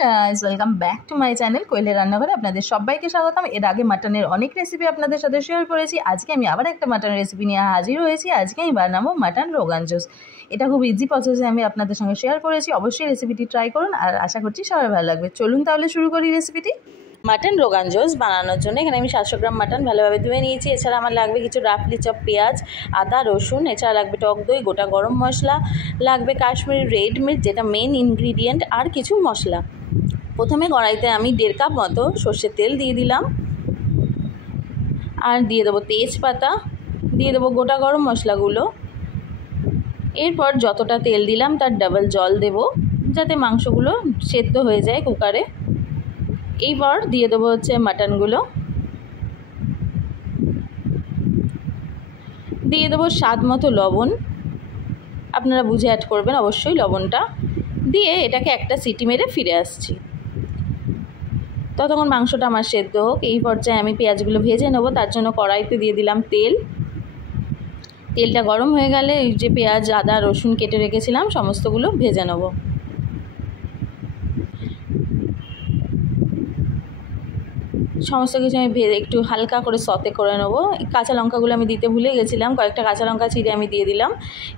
Guys, welcome back to my channel কোয়েলের রান্নাঘরে আপনাদের সবাইকে স্বাগতম। এর আগে মাটনের অনেক রেসিপি আপনাদের সাথে শেয়ার করেছি। আজকে আমি আবার একটা মাটনের রেসিপি নিয়ে হাজির হয়েছি। আজকে আমি বানাবো মাটন রোগান জোস। এটা খুব ইজি প্রসেসে আমি আপনাদের সঙ্গে শেয়ার করেছি। অবশ্যই রেসিপিটি ট্রাই করুন আর আশা করছি সবাই ভালো লাগবে। চলুন তাহলে শুরু করি রেসিপিটি। মাটন রোগান জোস বানানোর জন্য এখানে আমি 700 গ্রাম মাটন ভালোভাবে ধুয়ে নিয়েছি। এছাড়া আমার লাগবে কিছু রাফলি চপ পেঁয়াজ, আদা, রসুন। এছাড়া লাগবে টক দই, গোটা গরম মশলা, লাগবে কাশ্মীরি রেড মির্চ যেটা মেন ইনগ্রিডিয়েন্ট, আর কিছু মশলা। প্রথমে কড়াইতে আমি 1.5 কাপ মতো সর্ষের তেল দিয়ে দিলাম, আর দিয়ে দেবো তেজপাতা, দিয়ে দেবো গোটা গরম মশলাগুলো। এরপর যতটা তেল দিলাম তার ডাবল জল দেব, যাতে মাংসগুলো সেদ্ধ হয়ে যায় কুকারে। এইবার দিয়ে দেবো মাটনগুলো, দিয়ে দেবো স্বাদ মতো লবণ, আপনারা বুঝে অ্যাড করবেন অবশ্যই লবণটা। দিয়ে এটাকে একটা সিটি মেরে ফিরে আসছি, ততক্ষণ মাংসটা আমার সেদ্ধ হোক। এই পর্যায়ে আমি পেঁয়াজগুলো ভেজে নেবো। তার জন্য কড়াইতে দিয়ে দিলাম তেল। তেলটা গরম হয়ে গেলে এই যে পেঁয়াজ, আদা, রসুন কেটে রেখেছিলাম সমস্তগুলো ভেজে নেব। সমস্ত কিছু আমি একটু হালকা করে সতে করে নেবো। কাঁচা লঙ্কাগুলো আমি দিতে ভুলে গেছিলাম, কয়েকটা কাঁচা লঙ্কা চিড়ে আমি দিয়ে দিলাম।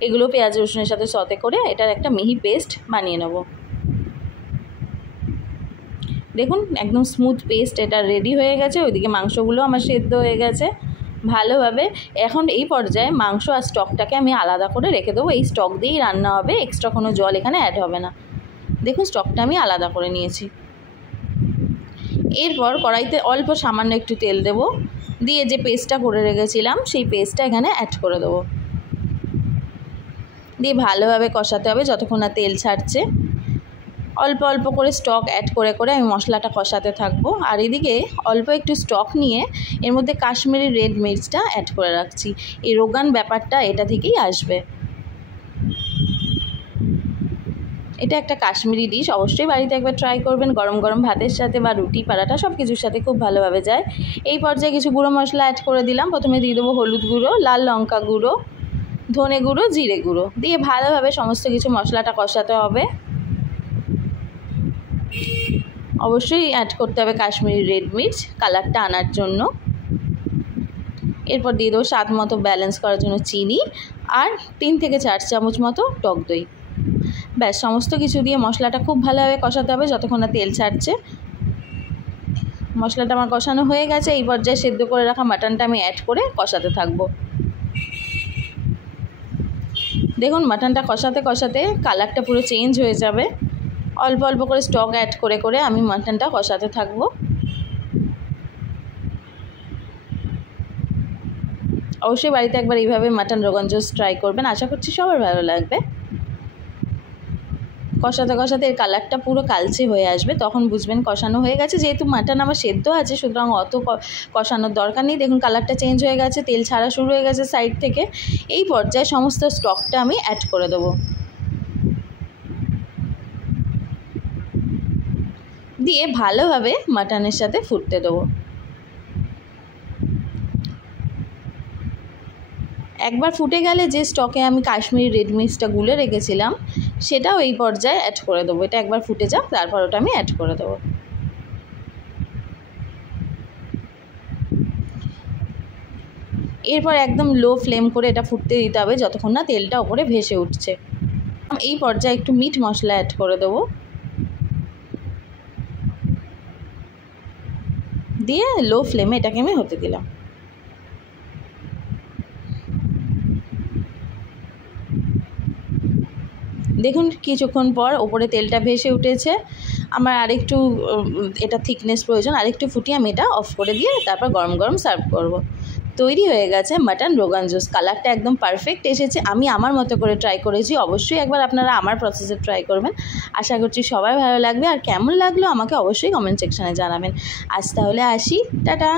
এগুলো পেঁয়াজ রসুনের সাথে সতে করে এটার একটা মিহি পেস্ট বানিয়ে নেব। দেখুন একদম স্মুথ পেস্ট এটা রেডি হয়ে গেছে। ওইদিকে মাংসগুলো আমার সেদ্ধ হয়ে গেছে ভালোভাবে। এখন এই পর্যায়ে মাংস আর স্টকটাকে আমি আলাদা করে রেখে দেবো। এই স্টক দিয়েই রান্না হবে, এক্সট্রা কোনো জল এখানে অ্যাড হবে না। দেখুন স্টকটা আমি আলাদা করে নিয়েছি। এরপর কড়াইতে অল্প সামান্য একটু তেল দেব, দিয়ে যে পেস্টটা করে রেখেছিলাম সেই পেস্টটা এখানে অ্যাড করে দেবো। দিয়ে ভালোভাবে কষাতে হবে যতক্ষণ না তেল ছাড়ছে। অল্প অল্প করে স্টক অ্যাড করে করে আমি মশলাটা কষাতে থাকবো। আর এদিকে অল্প একটু স্টক নিয়ে এর মধ্যে কাশ্মীরি রেড মির্চটা অ্যাড করে রাখছি। এই রোগান ব্যাপারটা এটা থেকেই আসবে। এটা একটা কাশ্মীরি ডিশ, অবশ্যই বাড়িতে একবার ট্রাই করবেন। গরম গরম ভাতের সাথে বা রুটি, পরাঠা সব কিছুর সাথে খুব ভালোভাবে যায়। এই পর্যায়ে কিছু গুঁড়ো মশলা অ্যাড করে দিলাম। প্রথমে দিয়ে দেবো হলুদ গুঁড়ো, লাল লঙ্কা গুঁড়ো, ধনে গুঁড়ো, জিরে গুঁড়ো। দিয়ে ভালোভাবে সমস্ত কিছু মশলাটা কষাতে হবে। অবশ্যই অ্যাড করতে হবে কাশ্মীরি রেড মির্চ কালারটা আনার জন্য। এরপর দিয়ে দেবো স্বাদ মতো ব্যালেন্স করার জন্য চিনি, আর 3 থেকে 4 চামচ মতো টক দই। ব্যাস, সমস্ত কিছু দিয়ে মশলাটা খুব ভালোভাবে কষাতে হবে যতক্ষণ না তেল ছাড়ছে। মশলাটা আমার কষানো হয়ে গেছে। এই পর্যায়ে সেদ্ধ করে রাখা মাটনটা আমি অ্যাড করে কষাতে থাকবো। দেখুন মাটনটা কষাতে কষাতে কালারটা পুরো চেঞ্জ হয়ে যাবে। অল্প অল্প করে স্টক অ্যাড করে করে আমি মাটনটা কষাতে থাকবো। অবশ্যই বাড়িতে একবার এইভাবে মাটন রোগান জোস ট্রাই করবেন, আশা করছি সবার ভালো লাগবে। কষাতে কষাতে এর কালারটা পুরো কালচে হয়ে আসবে, তখন বুঝবেন কষানো হয়ে গেছে। যেহেতু মাটন আমার সেদ্ধ আছে সুতরাং অত কষানোর দরকার নেই। দেখুন কালারটা চেঞ্জ হয়ে গেছে, তেল ছাড়া শুরু হয়ে গেছে সাইড থেকে। এই পর্যায়ে সমস্ত স্টকটা আমি অ্যাড করে দেবো, দিয়ে ভালোভাবে মাটনের সাথে ফুটতে দেবো। একবার ফুটে গেলে যে স্টকে আমি কাশ্মীরি রেড মির্চটা গুলে রেখেছিলাম সেটাও এই পর্যায়ে অ্যাড করে দেবো। এটা একবার ফুটে যাক, তারপর ওটা আমি অ্যাড করে দেবো। এরপর একদম লো ফ্লেম করে এটা ফুটতে দিতে হবে যতক্ষণ না তেলটা ওপরে ভেসে উঠছে। এই পর্যায়ে একটু মিট মশলা অ্যাড করে দেবো, দিয়ে লো ফ্লেমে এটাকে আমি হতে দিলাম। দেখুন কিছুক্ষণ পর ওপরে তেলটা ভেসে উঠেছে। আমার আরেকটু এটা থিকনেস প্রয়োজন, আরেকটু ফুটিয়ে আমি এটা অফ করে দিয়ে তারপর গরম গরম সার্ভ করব। তৈরি হয়ে গেছে মাটন রোগান জোস। কালারটা একদম পারফেক্ট এসেছে। আমি আমার মতো করে ট্রাই করেছি, অবশ্যই একবার আপনারা আমার প্রসেসে ট্রাই করবেন। আশা করছি সবাই ভালো লাগবে। আর কেমন লাগলো আমাকে অবশ্যই কমেন্ট সেকশানে জানাবেন। আজ তাহলে আসি, টাটা।